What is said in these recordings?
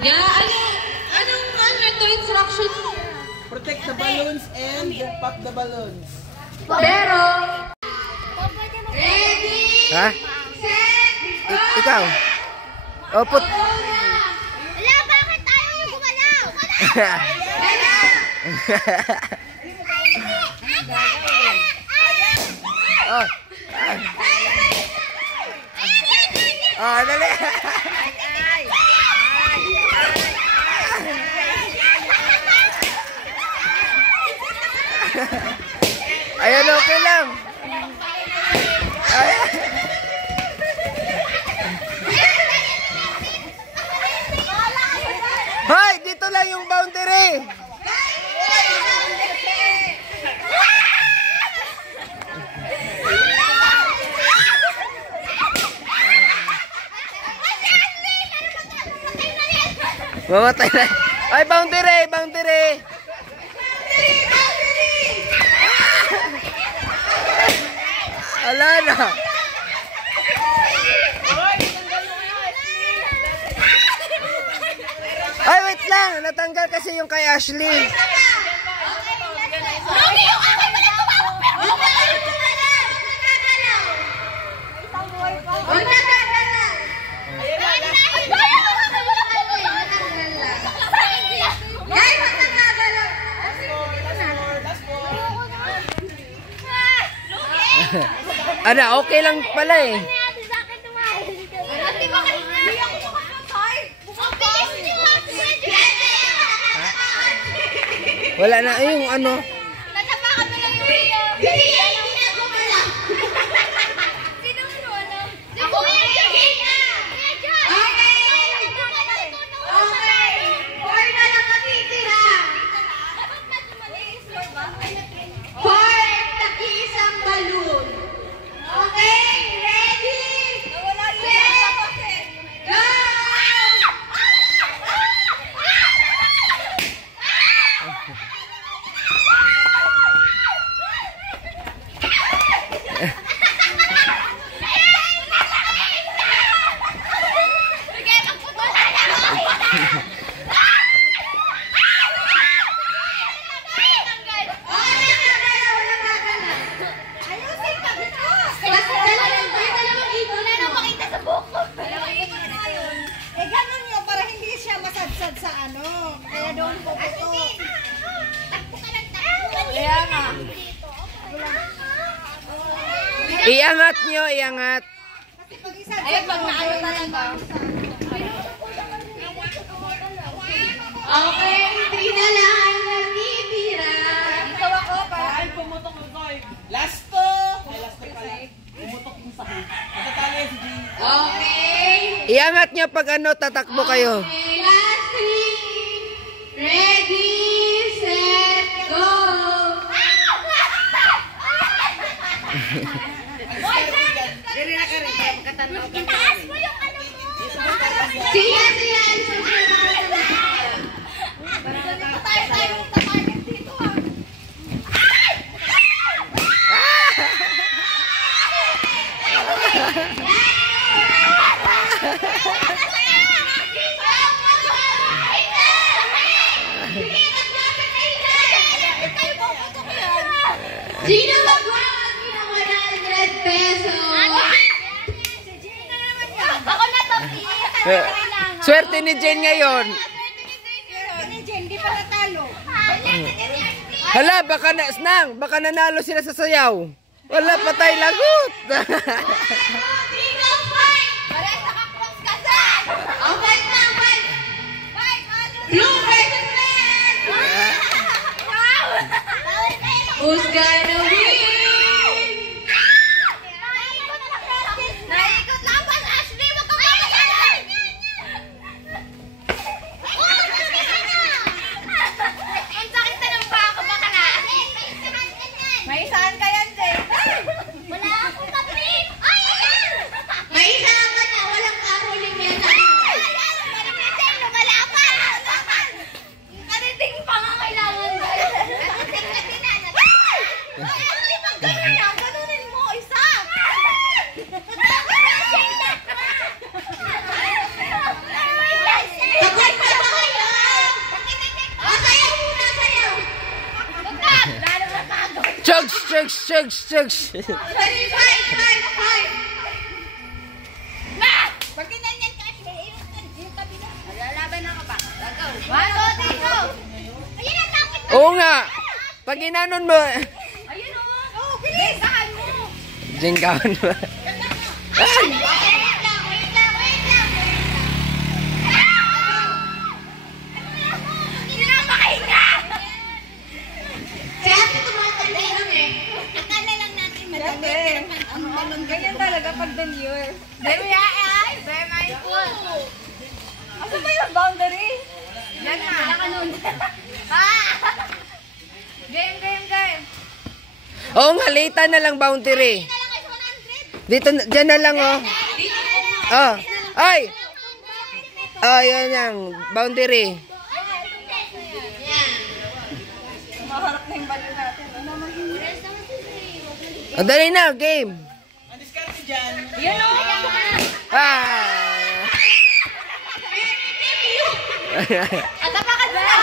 Yeah, anong ito instruction? Protect the balloons and pop the balloons. Pero, Ready? Ha? Set, go! Ikaw? O, put... Wala, bakit tayo yung gumalaw? Oh. Oh, dali. Ayan, okay lang. Ayan. Hoy, dito lang yung boundary. Mamatay na. Ay, boundary, boundary. Ala na. Ay, wait lang. Natanggal kasi yung kay Ashley. Ano, okay lang pala eh. Wala na yung ano. Sa ano, kaya doon po ito. Kaya nga. Iangat nyo, iangat. Ayun, pag naano talaga. Okay, 3 na lang ang natitira. Ikaw ako, Ay, pumutok yung toy. Last to. Ay, last to pala. Pumutok yung sahig. Natatalo yung si Jean. Okay. Iangat nyo pag ano, tatakbo kayo. Okay, last 3. Ready, set, go! Itaas mo yung ano mo! Siya! Tayo dito ah! Sino magwawag ng 100 pesos? Ako na to, Swerte ni Jen ngayon. Hindi pa natalo. Hala, baka nanalo sila sa sayaw. Wala, patay lagot. Who's gonna win? Naikot laban, Ashley! Wag kang kakayalan! Ang sakit na ng baka baka na! May isahan ka yan, Jay! Wala akong kapit! Ay! shucks. Pag ginanyan ka, yung kabila. Lalaban ako ba? Go. 1, 2, 3, go. Ayan ang takot na. Oo nga. Pag inanon mo. Ayun o. Oh, bilis. Saan mo? Jengkawan mo. Wait lang. Hindi na makahinga. Kaya ito tumatanda lang eh. Akala lang natin madali. Ang balon Ganyan talaga pag deliver. Very mindful. Asa ba yung boundary? Yan na. Game. Oo nga, lita na lang boundary. Dito, dyan na lang, oh. Oh. Ay! Oh, yan ang boundary. Maharap na yung balo natin. Ano naman yun? O, dali na, game. Ang diskarte dyan. Yan o! Ah! At apakan mo na.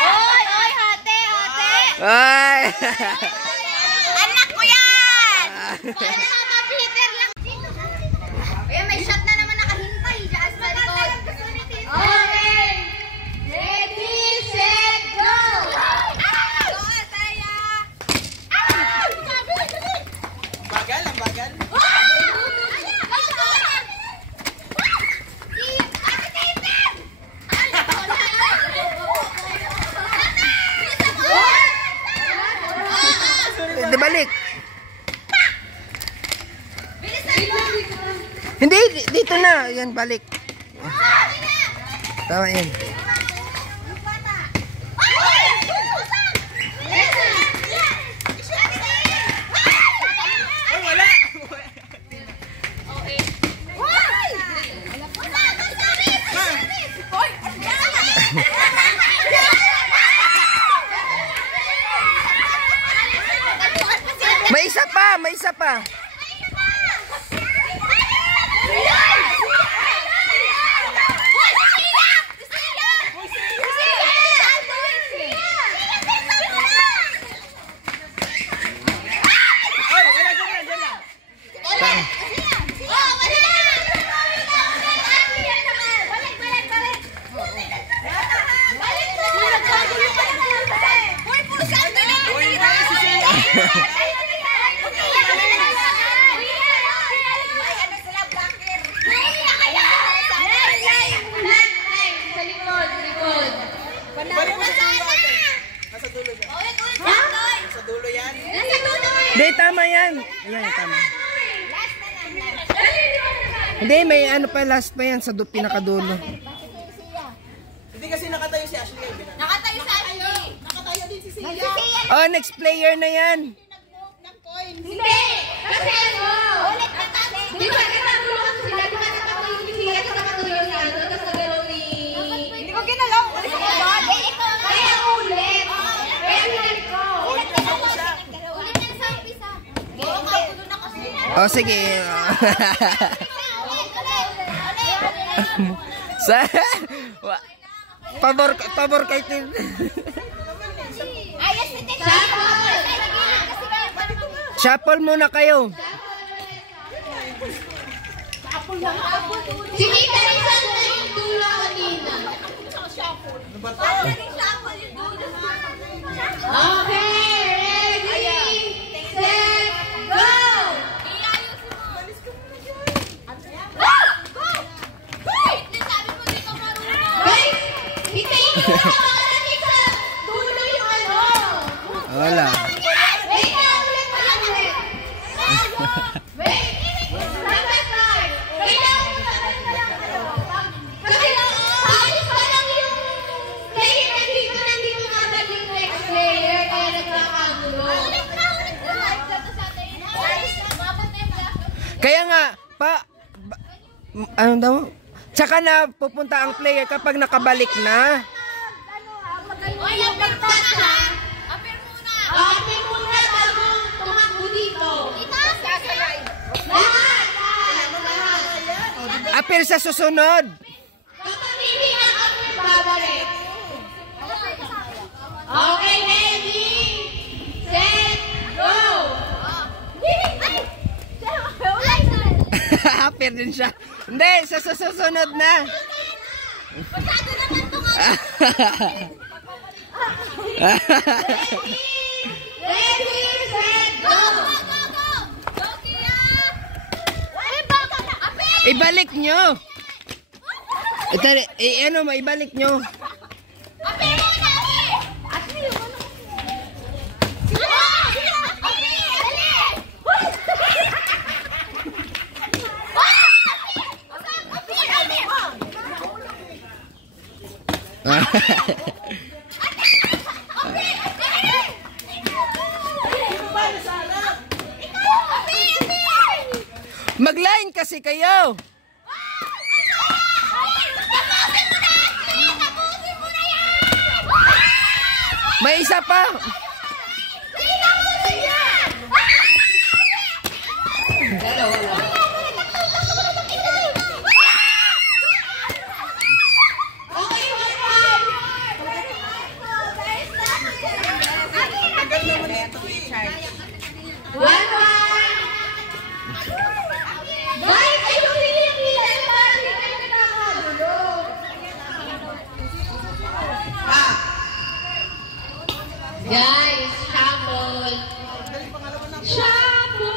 Oy, hate. Ay! Anak ko yan! Para Mama Peter lang. Ayan, may shot na naman nakahintay. Diyan sa likod. Okay. Ready, set, go! Go, Saya! Bagal, ang bagal. Di balik. Hindi, dito na. Yan, balik. Tama yan. Ay, wala. May isa pa. Ay, wala, dyan lang. Balik mo sa dulo ate. Nasa dulo yan. Nasa dulo yan. Hindi, tama yan. Ayan, tama. Hindi, may ano pa, last pa yan sa pinakadulo. Hindi kasi nakatayo si Ashley. Nakatayo sa Ashley. Nakatayo din si Sia. Oh, next player na yan. Hindi! Kasi ano? Ulit na tabi. Di ba nagkakagulo kasi sila? Di ba nakatuloy si Sia at nakatuloy ni ano? Tapos nagalaw ni... Hindi ko ginalaw. Ulit na tabi. Kaya ulit. Kaya ulit ko. Ulit na sa umpisa. Ulit na sa umpisa. Nagkakagulo na kasi. Oh, sige. Ulit. Sa... Pabor kay Tim. Ayos si Tita. Shuffle muna kayo. Si Tita rin sa yung dulo kanina. Okay, ready, set, go! Guys, hintayin niyo na makarating sa dulo yung ano. Wala. Wait lang, ulit. Wait, number 5. Kailangan mo na kasi paalis pa lang yung player nandito agad yung next player kaya nagkakagulo. Ulit na. Kaya nga, ano daw? Tsaka na pupunta ang player kapag nakabalik na. Oy, apir muna ha. Apir muna. Apir muna bago tumakbo dito. Lahat. Apir sa susunod. Kapag hindi ang apir babalik. Okay, ready, set, go! Happy din siya. Hindi, sa susunod na. Masyado naman ito nga. Ready, set, go! Go, go, go! Go, Kia! Ibalik nyo. Ito, ano mo, ibalik nyo. Ape mo na! Ape mo na! Mag-line kasi kayo. May isa pa. Guys, shuffle. Shuffle.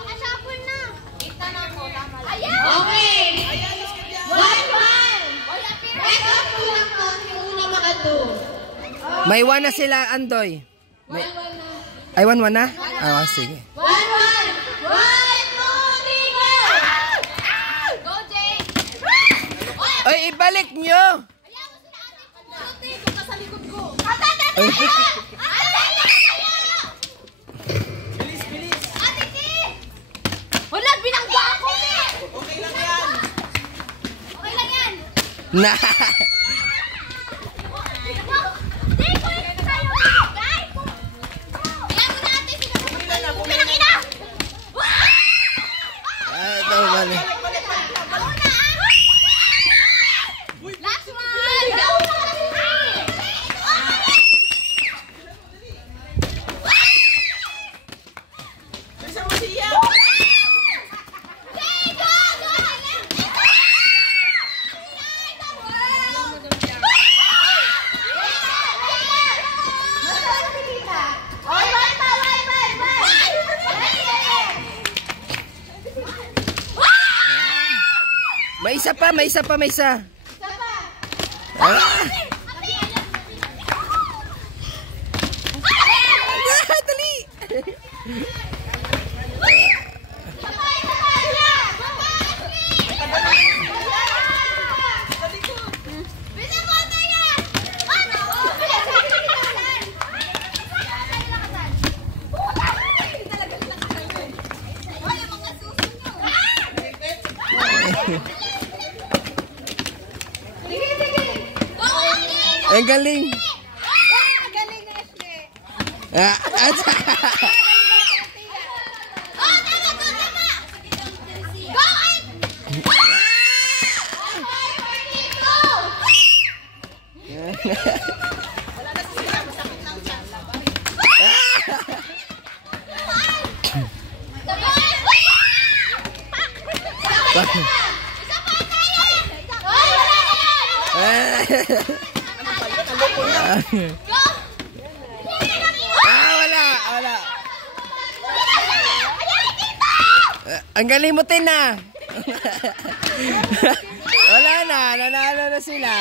Naka-shuffle na. Kita na po, tama lang. Okay. 1-1. Eto, kulang ko. Yung unang maka-2. May 1 na sila, Andoy. 1-1 na. Ay, 1-1 na? Ah, sige. 1-1. 1, 2, 3, go! Go, Jay. Ay, ibalik nyo. Ayaw mo sila ate ko. Ate ko ka sa likod ko. Ay. Bilis, bilis. Ate Ki! Wala, binangga ako eh! Okay lang yan. Okay lang yan! Na. Hindi ko yung tayo! Guys! Kailan mo na ate, sinabutan tayo! Pinakina! Ito, bali. Ako na! Last one! Bisa mo siya. May isa pa, may isa pa, may isa. Ah! Dali! Ang galing. Galing na, Ashley. Ah, wala. Ang galing mo, Tin, na. Wala na, nanalo na sila.